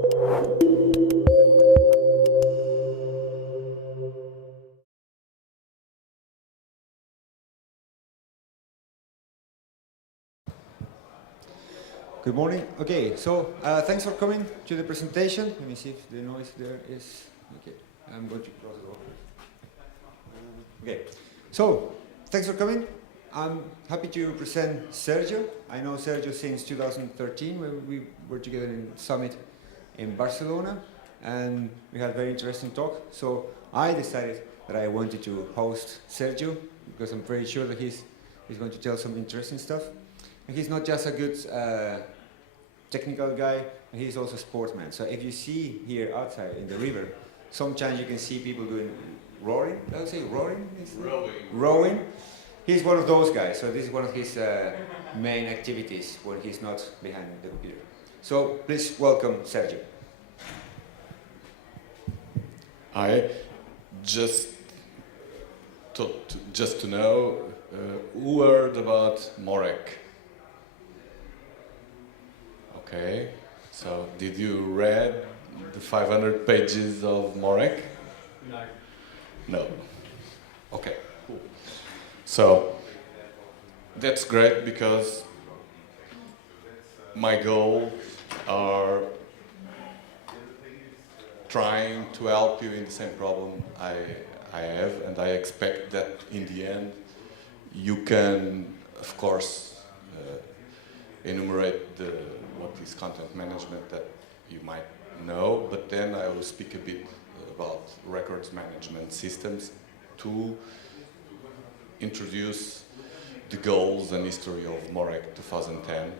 Good morning. Okay, so thanks for coming to the presentation. Let me see if the noise there is okay. I'm going to close the door. Okay, so thanks for coming. I'm happy to present Sergio. I know Sergio since 2013 when we were together in Summit in Barcelona, and we had a very interesting talk. So I decided that I wanted to host Sergio because I'm pretty sure that he's going to tell some interesting stuff. And he's not just a good technical guy, he's also a sportsman. So if you see here outside in the river, sometimes you can see people doing rowing. I would say rowing? Rowing. He's one of those guys. So this is one of his main activities when he's not behind the computer. So please welcome Sergio. Hi. Just to know, who heard about Moreq? Okay, so did you read the 500 pages of Moreq? No. No. Okay, cool. So that's great because my goals are trying to help you in the same problem I have, and I expect that in the end you can, of course, enumerate what is content management that you might know, but then I will speak a bit about records management systems to introduce the goals and history of Moreq 2010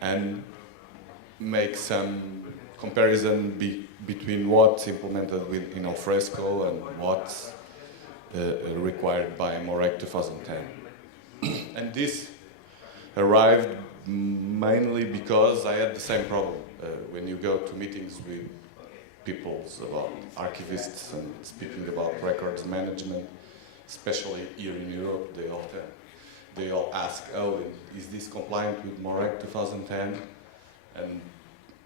and make some comparison between what's implemented in Alfresco and what's required by Moreq 2010. And this arrived mainly because I had the same problem. When you go to meetings with people about archivists and speaking about records management, especially here in Europe, they all ask, oh, is this compliant with Moreq 2010? And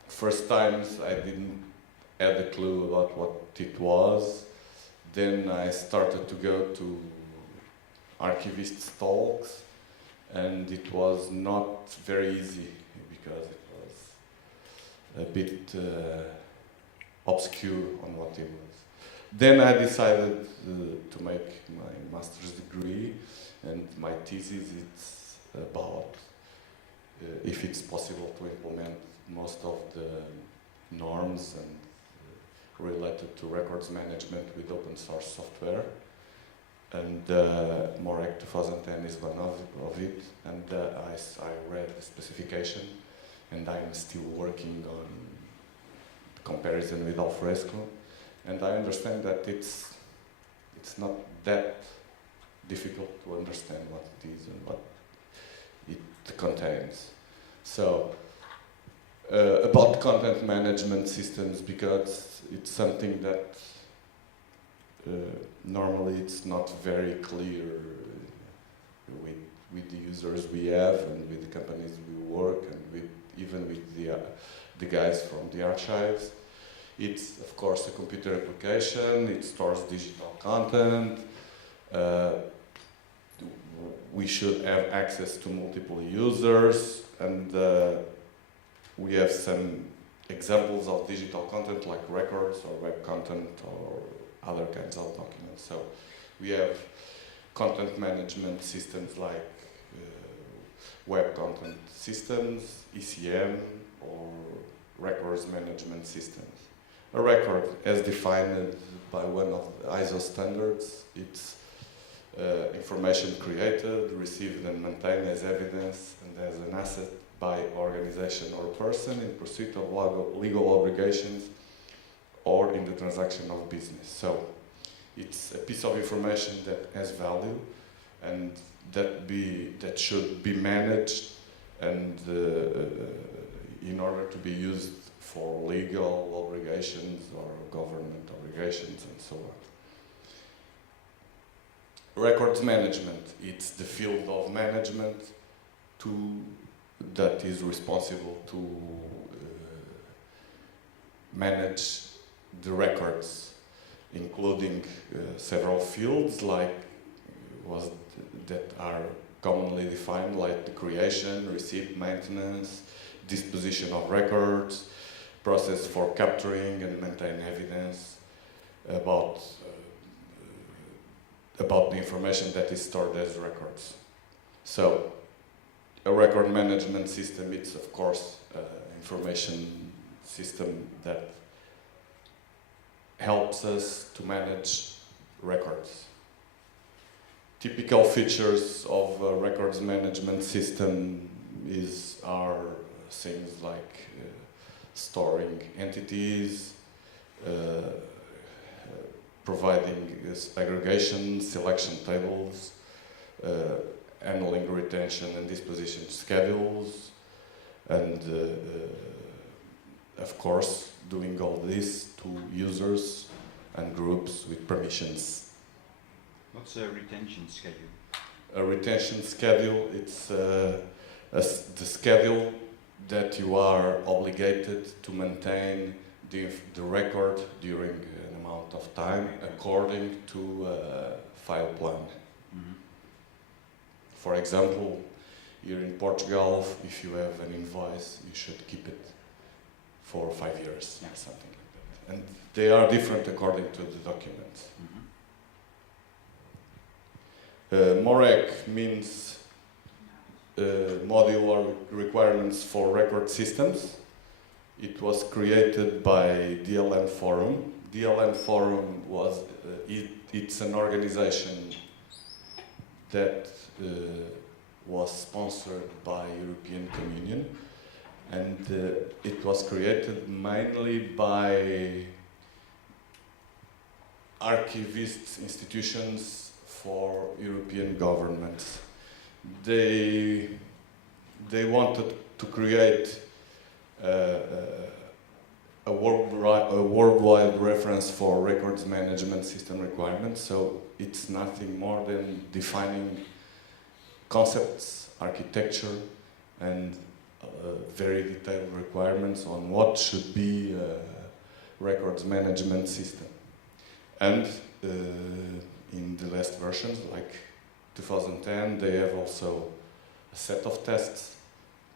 first times I didn't have a clue about what it was. Then I started to go to archivists' talks, and it was not very easy because it was a bit obscure on what it was. Then I decided to make my master's degree, and my thesis is about if it's possible to implement most of the norms and related to records management with open source software. And Moreq 2010 is one of it, and I read the specification, and I'm still working on the comparison with Alfresco, and I understand that it's not that difficult to understand what it is and what it contains. So about content management systems, because it's something that normally it's not very clear with the users we have and with the companies we work and even with the guys from the archives. It's of course a computer application, it stores digital content, we should have access to multiple users, and we have some examples of digital content like records or web content or other kinds of documents. So we have content management systems like web content systems, ECM, or records management systems. A record, as defined by one of the ISO standards, it's information created, received and maintained as evidence and as an asset by organization or person in pursuit of legal obligations or in the transaction of business. So it's a piece of information that has value and that should be managed and in order to be used for legal obligations or government obligations and so on. Records management, it's the field of management that is responsible to manage the records, including several fields that are commonly defined, like the creation, receipt, maintenance, disposition of records, process for capturing and maintaining evidence about the information that is stored as records. So, a record management system, it's of course an information system that helps us to manage records. Typical features of a records management system are things like storing entities, providing aggregation, selection tables, handling retention and disposition schedules, and of course doing all this to users and groups with permissions. What's a retention schedule? A retention schedule, it's the schedule that you are obligated to maintain the record during an amount of time according to a file plan. Mm-hmm. For example, here in Portugal, if you have an invoice, you should keep it for 5 years, yeah, something like that. And they are different according to the documents. Mm-hmm. Moreq means modular requirements for record systems. It was created by DLN Forum. DLN Forum it's an organization that was sponsored by European Communion, and it was created mainly by archivist institutions for European governments. They wanted to create a worldwide reference for records management system requirements, so it's nothing more than defining concepts, architecture, and very detailed requirements on what should be a records management system. And in the last versions, like 2010, they have also a set of tests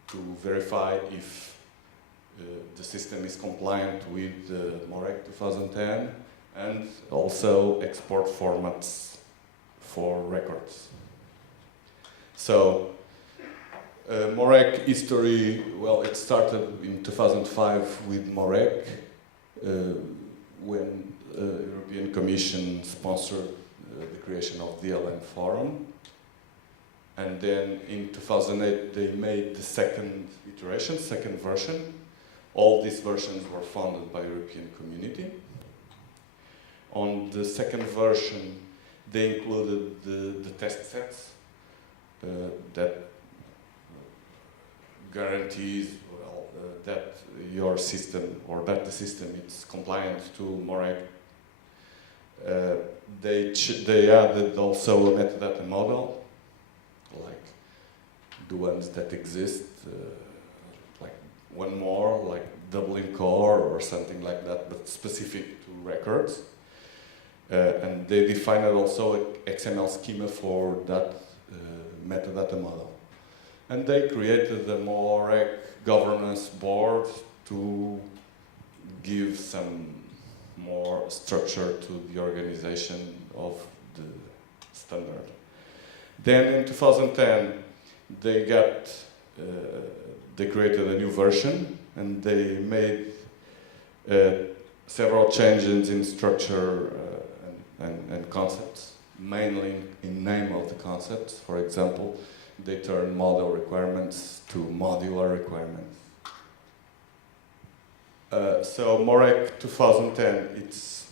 to verify if the system is compliant with Moreq 2010, and also export formats for records. So, Moreq history, well, it started in 2005 with Moreq, when the European Commission sponsored the creation of the DLN Forum. And then in 2008 they made the second iteration, second version. All these versions were funded by European Community. On the second version they included the test sets that guarantees that your system, or that the system is compliant to Moreq. They added also a metadata model, like the ones that exist, like one more, like doubling core or something like that, but specific to records. And they defined also an XML schema for that metadata model. And they created the Moreq governance board to give some more structure to the organization of the standard. Then in 2010, they created a new version, and they made several changes in structure and concepts, mainly in name of the concepts. For example, they turned model requirements to modular requirements. So Moreq 2010, it's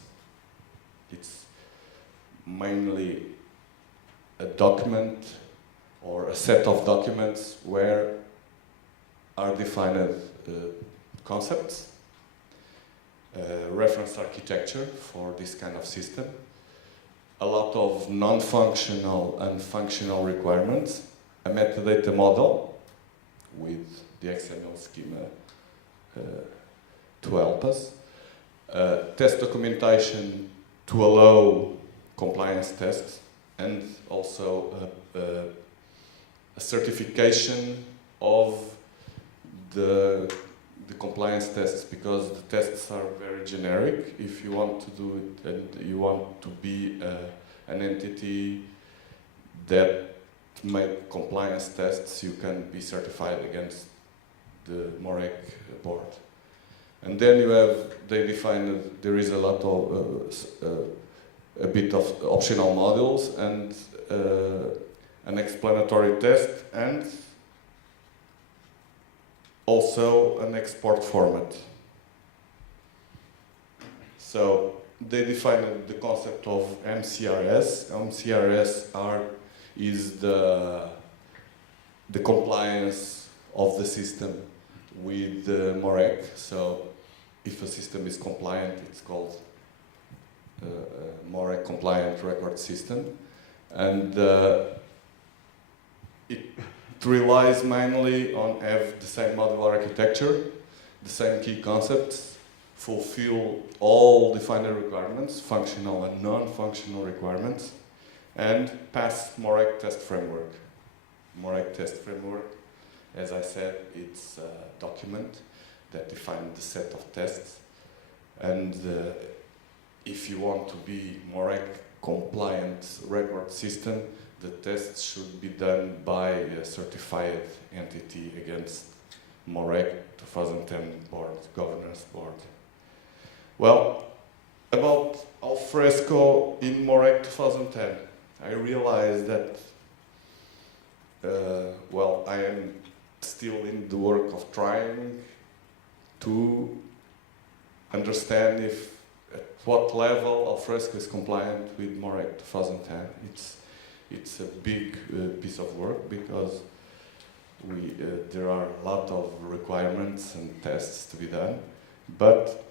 mainly a document or a set of documents where are defined concepts, reference architecture for this kind of system, a lot of non-functional and functional requirements, a metadata model with the XML schema to help us, test documentation to allow compliance tests, and also a certification of the compliance tests, because the tests are very generic. If you want to do it and you want to be an entity that make compliance tests, you can be certified against the Moreq board. And then you have, they define that there is a lot of, a bit of optional modules and an explanatory test, and also an export format. So they define the concept of MCRS. MCRS is the compliance of the system with the Moreq. So if a system is compliant, it's called Moreq compliant record system. And it relies mainly on have the same modular architecture, the same key concepts, fulfill all defined requirements, functional and non-functional requirements, and pass Moreq test framework. Moreq test framework, as I said, it's a document that defines the set of tests, and if you want to be Moreq compliant record system, the tests should be done by a certified entity against Moreq 2010 board, governance board. Well, about Alfresco in Moreq 2010, I realized that, well, I am still in the work of trying to understand if at what level Alfresco is compliant with Moreq 2010. It's a big piece of work, because there are a lot of requirements and tests to be done, but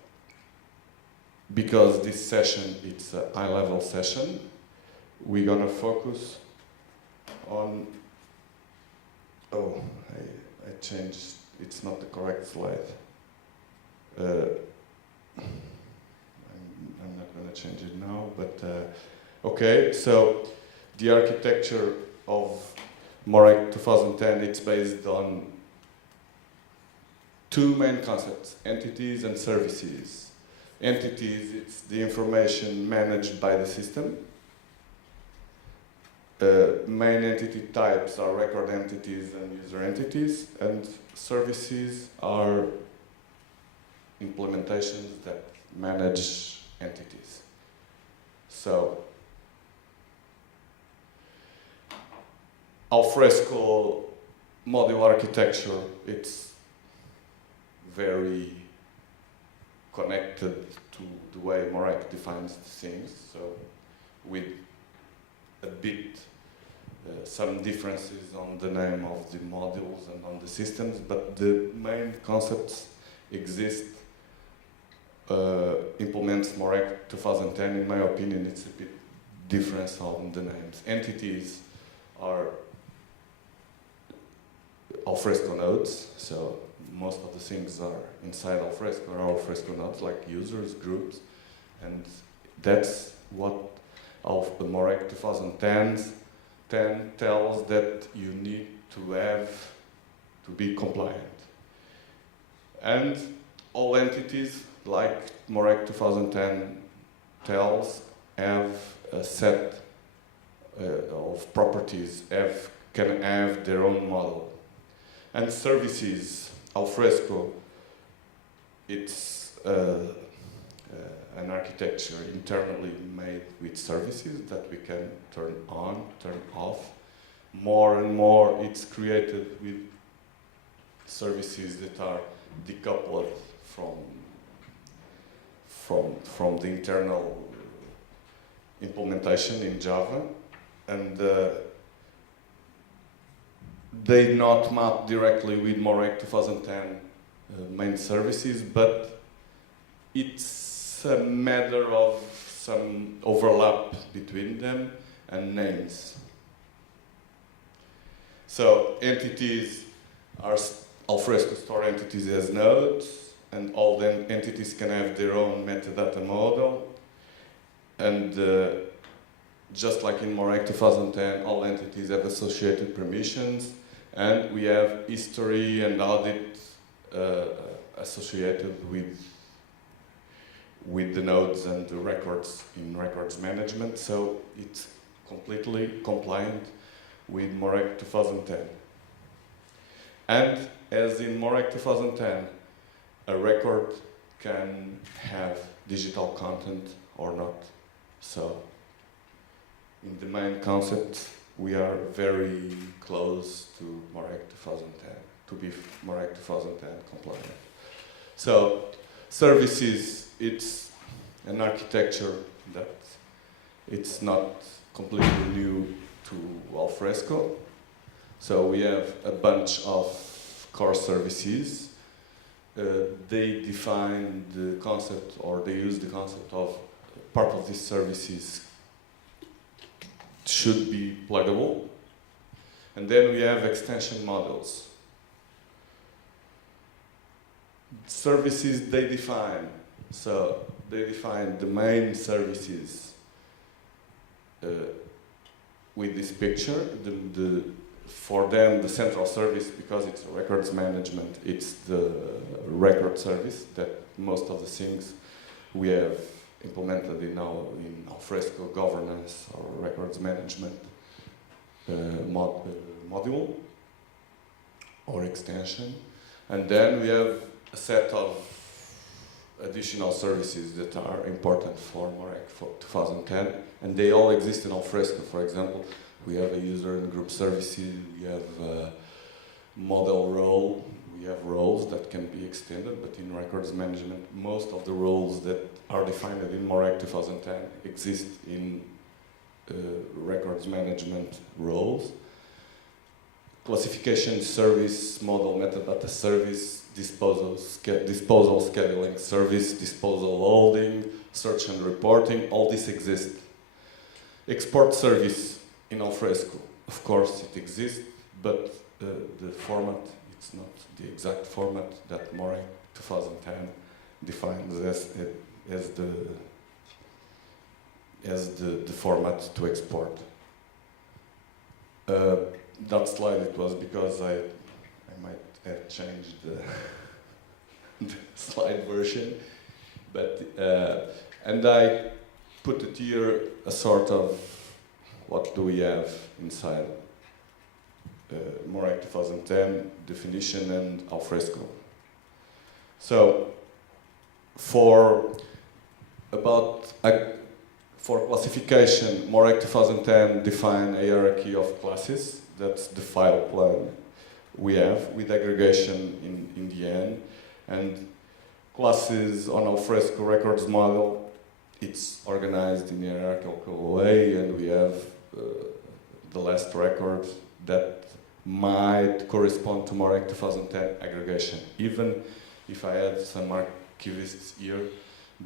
because this session, it's a high-level session, we're gonna focus on, oh, I changed, it's not the correct slide. I'm not gonna change it now, but okay, so the architecture of Moreq 2010, it's based on two main concepts, entities and services. Entities, it's the information managed by the system. Main entity types are record entities and user entities, and services are implementations that manage entities. So, Alfresco module architecture, it's very connected to the way Moreq defines things, so with a bit, some differences on the name of the modules and on the systems, but the main concepts exist, implements Moreq 2010. In my opinion, it's a bit different on the names. Entities are Alfresco nodes, so most of the things are inside Alfresco are Alfresco nodes, like users, groups, and that's what the Moreq 2010 tells that you need to have to be compliant. And all entities, like Moreq 2010 tells, have a set of properties, can have their own model. And services, Alfresco, it's an architecture internally made with services that we can turn on, turn off. More and more it's created with services that are decoupled from the internal implementation in Java, and they not map directly with Moreq 2010 main services, but it's a matter of some overlap between them and names. So entities are Alfresco store entities as nodes, and all the entities can have their own metadata model. And just like in Moreq 2010, all entities have associated permissions, and we have history and audit associated with the nodes and the records in records management, so it's completely compliant with Moreq 2010. And as in Moreq 2010, a record can have digital content or not. So in the main concept, we are very close to Moreq 2010, to be Moreq 2010 compliant. So services, it's an architecture that it's not completely new to Alfresco. So we have a bunch of core services. They define the concept, or they use the concept of part of these services should be pluggable. And then we have extension models. Services they define. So they define the main services with this picture. For them, the central service, because it's a records management, it's the record service that most of the things we have implemented in Alfresco governance or records management module or extension. And then we have a set of additional services that are important for Moreq for 2010, and they all exist in Alfresco. For example, we have a user and group services, we have a model role, we have roles that can be extended, but in records management, most of the roles that are defined in Moreq 2010 exist in records management roles. Classification service, model metadata service, disposal scheduling service, disposal holding, search and reporting, all this exists. Export service in Alfresco, of course it exists, but the format, it's not the exact format that Moreq 2010 defines as the format to export. That slide, it was because I might have changed the slide version, but and I put it here a sort of what do we have inside Moreq 2010 definition and Alfresco. So for classification, Moreq 2010 define a hierarchy of classes. That's the file plan we have with aggregation in the end. And classes on Alfresco records model, it's organized in a hierarchical way, and we have the last record that might correspond to Moreq 2010 aggregation. Even if I had some archivists here,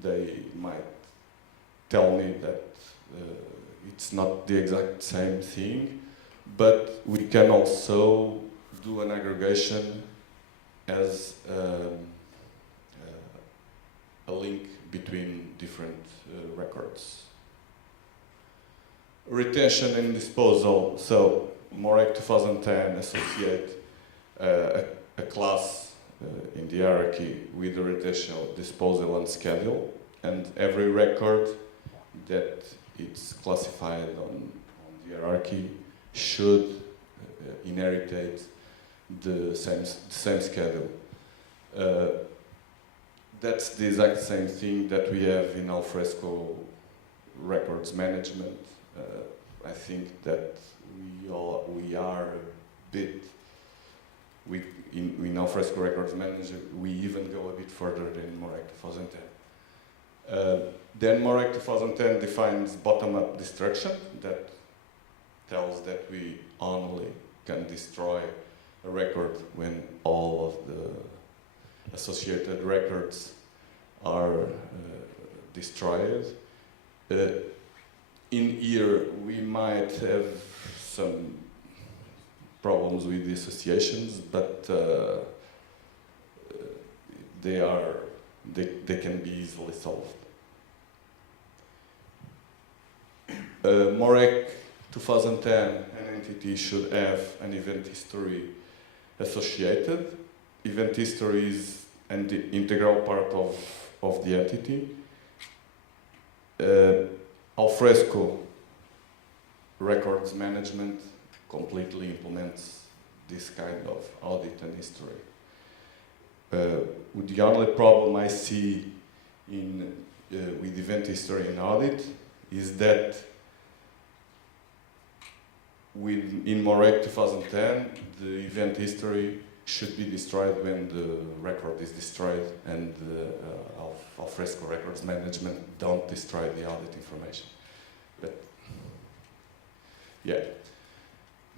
they might tell me that it's not the exact same thing, but we can also do an aggregation as a link between different records. Retention and disposal. So Moreq 2010 associate a class in the hierarchy with the retention, disposal and schedule, and every record that it's classified on the hierarchy should inherit the same schedule. That's the exact same thing that we have in Alfresco records management. I think that we are a bit, in Alfresco records management, we even go a bit further than Moreq 2010. Then Moreq 2010 defines bottom-up destruction, that tells that we only can destroy a record when all of the associated records are destroyed. In here, we might have some problems with the associations, but they can be easily solved. Moreq 2010, an entity should have an event history associated. Event history is an integral part of the entity. Alfresco records management completely implements this kind of audit and history. The only problem I see with event history and audit is that in Moreq 2010, the event history should be destroyed when the record is destroyed, and Alfresco records management don't destroy the audit information. But yeah,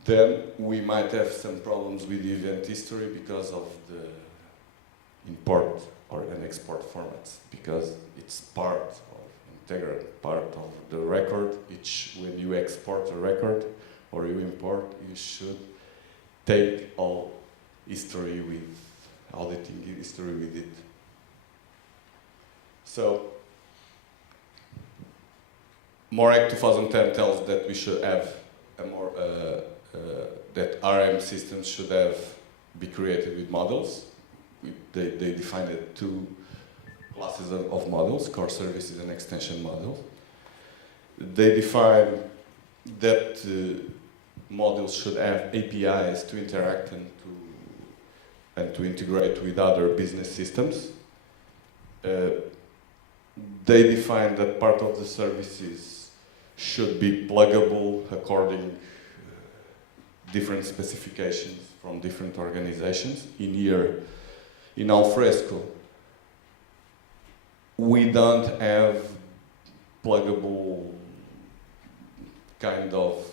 then we might have some problems with the event history because of the import and export formats, because it's integral part of the record. When you export a record or you import, you should take all history with auditing history with it. So Moreq 2010 tells that we should have that RM systems should be created with models. They defined it two classes of models: core services and extension models. They define that models should have APIs to interact and to integrate with other business systems. They define that part of the services should be pluggable according different specifications from different organizations. In Alfresco, we don't have pluggable kind of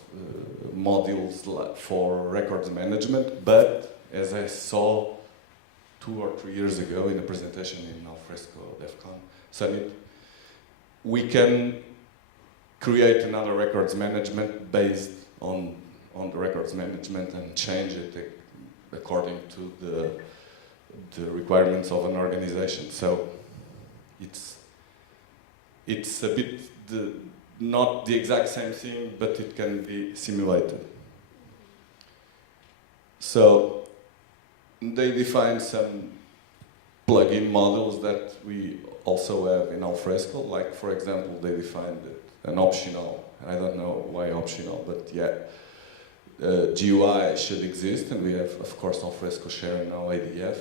modules for records management, but as I saw 2 or 3 years ago in a presentation in Alfresco DevCon Summit, we can create another records management based on the records management and change it according to the requirements of an organization. So it's a bit not the exact same thing, but it can be simulated. So they define some plugin models that we also have in Alfresco. Like, for example, they defined an optional, I don't know why optional, but yeah, GUI should exist, and we have, of course, Alfresco share now ADF.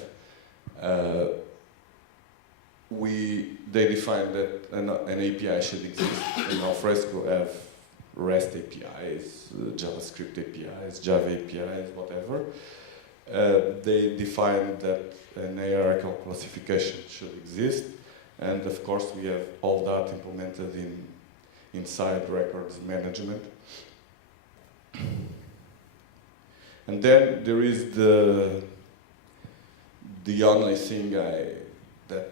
They define that an API should exist, and Alfresco have REST APIs, JavaScript APIs, Java APIs, whatever. They define that an hierarchical classification should exist, and of course we have all that implemented inside records management. And then there is the only thing that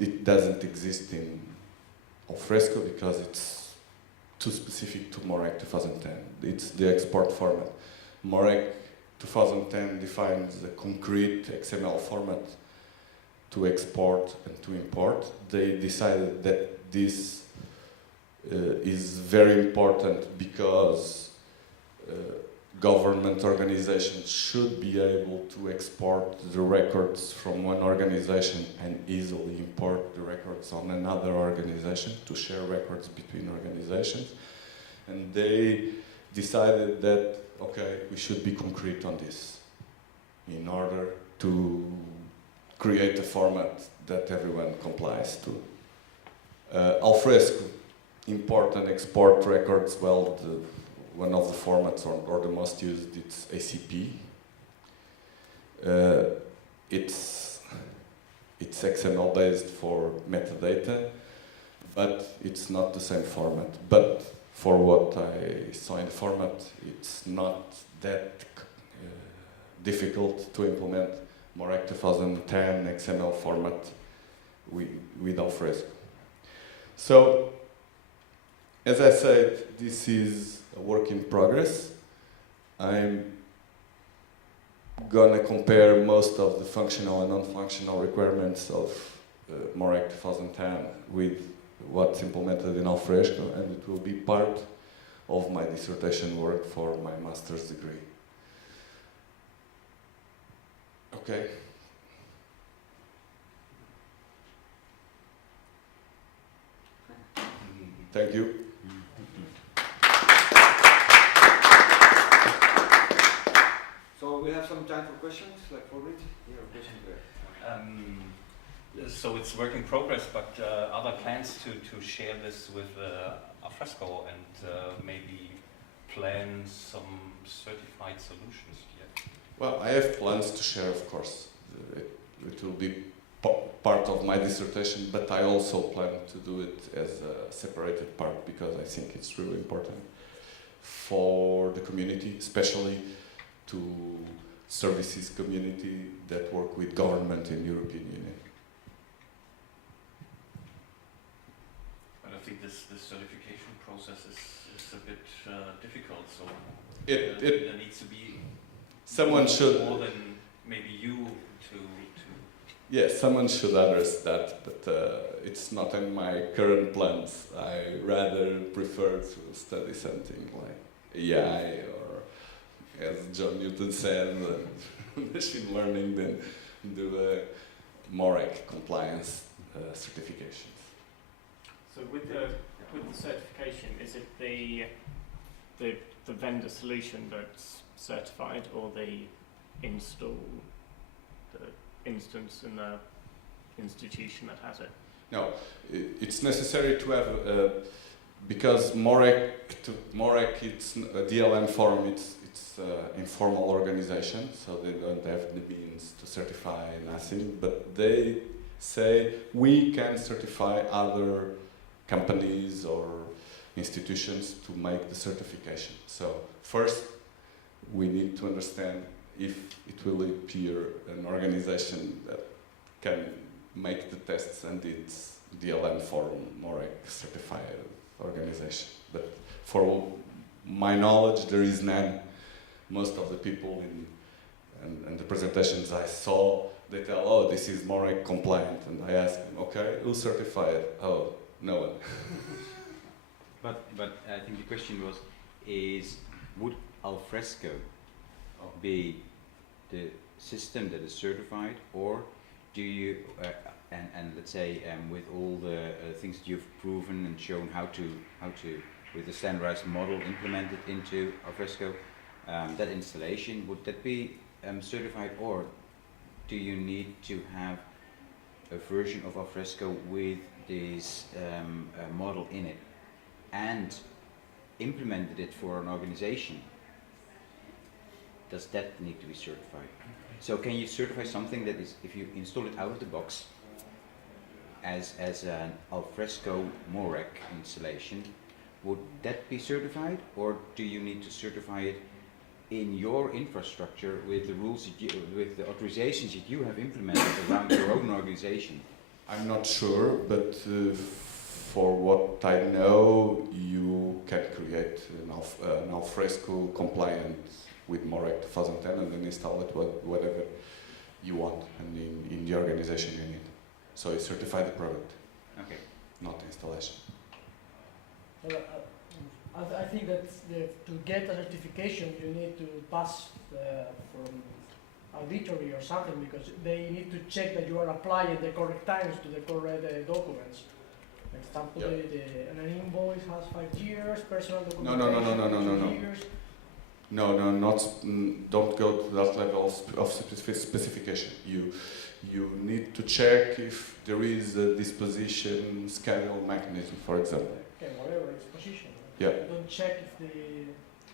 it doesn't exist in Alfresco because it's too specific to Moreq 2010. It's the export format. Moreq 2010 defines a concrete XML format to export and to import. They decided that this is very important because government organizations should be able to export the records from one organization and easily import the records on another organization to share records between organizations. And they decided that, okay, we should be concrete on this in order to create a format that everyone complies to. Alfresco, import and export records, well, one of the formats or the most used, it's ACP. It's XML based for metadata, but it's not the same format. But for what I saw in the format, it's not that difficult to implement Moreq 2010 XML format with Alfresco. So, as I said, this is a work in progress. I'm gonna compare most of the functional and non-functional requirements of Moreq2010 with what's implemented in Alfresco, and it will be part of my dissertation work for my master's degree. Okay. Thank you. So we have some time for questions, like for Rich. Yeah, question there. So it's work in progress, but are there plans to share this with Alfresco and maybe plan some certified solutions yet? Well, I have plans to share, of course. It will be part of my dissertation, but I also plan to do it as a separated part because I think it's really important for the community, especially to services community that work with government in European Union. But I think this certification process is a bit difficult, so there needs to be someone should more than maybe you to yes, someone should address that, but it's not in my current plans. I rather prefer to study something like AI or, as John Newton said, machine learning than do a Moreq compliance certifications. So with the certification, is it the vendor solution that's certified, or the install, the instance in the institution that has it? No, it's necessary to have because Moreq, it's a DLM forum. It's informal organization, so they don't have the means to certify nothing. But they say we can certify other companies or institutions to make the certification. So first, we need to understand if it will appear an organization that can make the tests, and it's DLM forum, Moreq certified organization. But for my knowledge, there is none. Most of the people and the presentations I saw, they tell, oh, this is Moreq compliant, and I ask them, okay, who certified it? Oh, no one. But I think the question was, would Alfresco be the system that is certified, or do you, and let's say with all the things that you've proven and shown how to with the standardized model implemented into Alfresco, that installation, would that be certified, or do you need to have a version of Alfresco with this model in it and implemented it for an organization? Does that need to be certified? So can you certify something that is, if you install it out of the box as an Alfresco Moreq installation, would that be certified, or do you need to certify it in your infrastructure with the rules that you, with the authorizations that you have implemented around your own organization? I'm not sure, but for what I know, you can create an Alfresco compliant with Moreq2010 and then install it whatever you want and in the organization you need. So you certify the product, Okay. not installation. I think that to get a certification you need to pass from auditory or something, because they need to check that you are applying the correct times to the correct documents. For example, an invoice has 5 years, personal documentation 2 years. No, don't go to that level of specification. You need to check if there is a disposition schedule mechanism, for example. Okay, whatever disposition. Yeah. You don't check if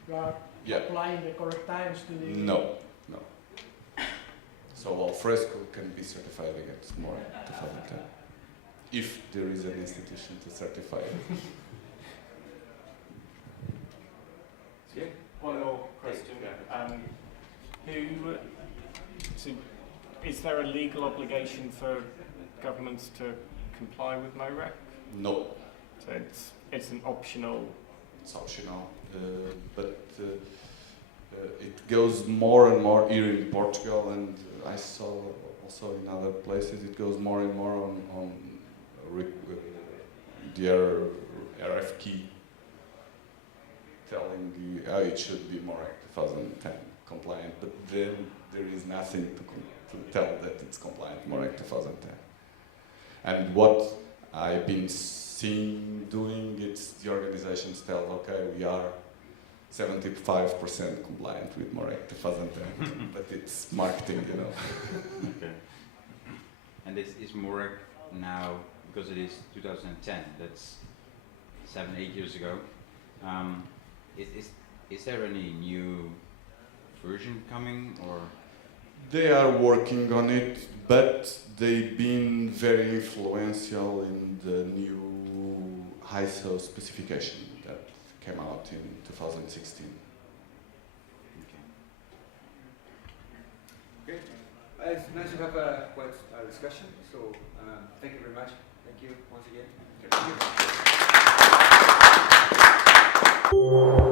you are applying the correct times to the... No. So Alfresco can be certified against Moreq2010 if there is an institution to certify it. One more question. Is there a legal obligation for governments to comply with Moreq? No. So it's an optional. It's optional, but it goes more and more here in Portugal, and I saw also in other places it goes more and more on their RF key telling you how it should be Moreq 2010 compliant, but then there is nothing to tell that it's compliant Moreq 2010. And what I've been seeing doing, it's the organizations tell, okay, we are 75% compliant with Moreq 2010, but it's marketing, you know. Okay. And is Moreq now, because it is 2010, that's 7-8 years ago, is there any new version coming, or? They are working on it, but they've been very influential in the new ISO specification that came out in 2016. Okay. It's nice to have quite a discussion, so thank you very much. Thank you once again. Thank you.